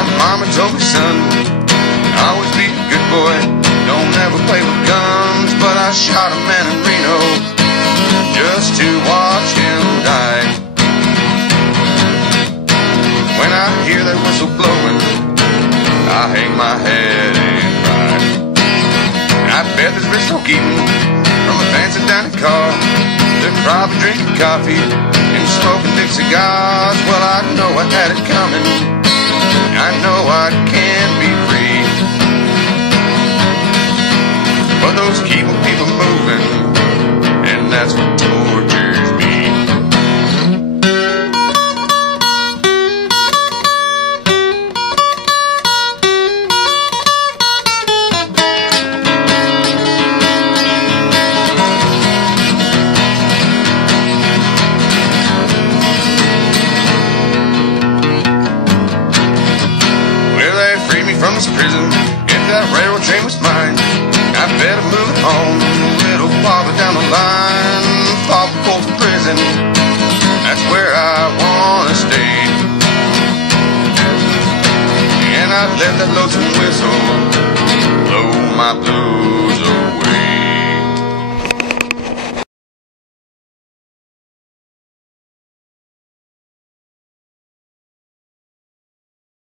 My mama told me, son, always be a good boy, don't ever play with guns. But I shot a man in Reno just to watch him die. When I hear that whistle blowing, I hang my head and cry. I bet this bitch don't eating from a fancy dining car. They're probably drinking coffee and smoking big cigars. Well, I know I had it coming, I know I can't be free, but those keep people moving, and that's what tortures me. From this prison, if that railroad train was mine, I better move it home a little farther down the line, far before the prison. That's where I wanna stay. And I'd let that lonesome whistle blow my blues away.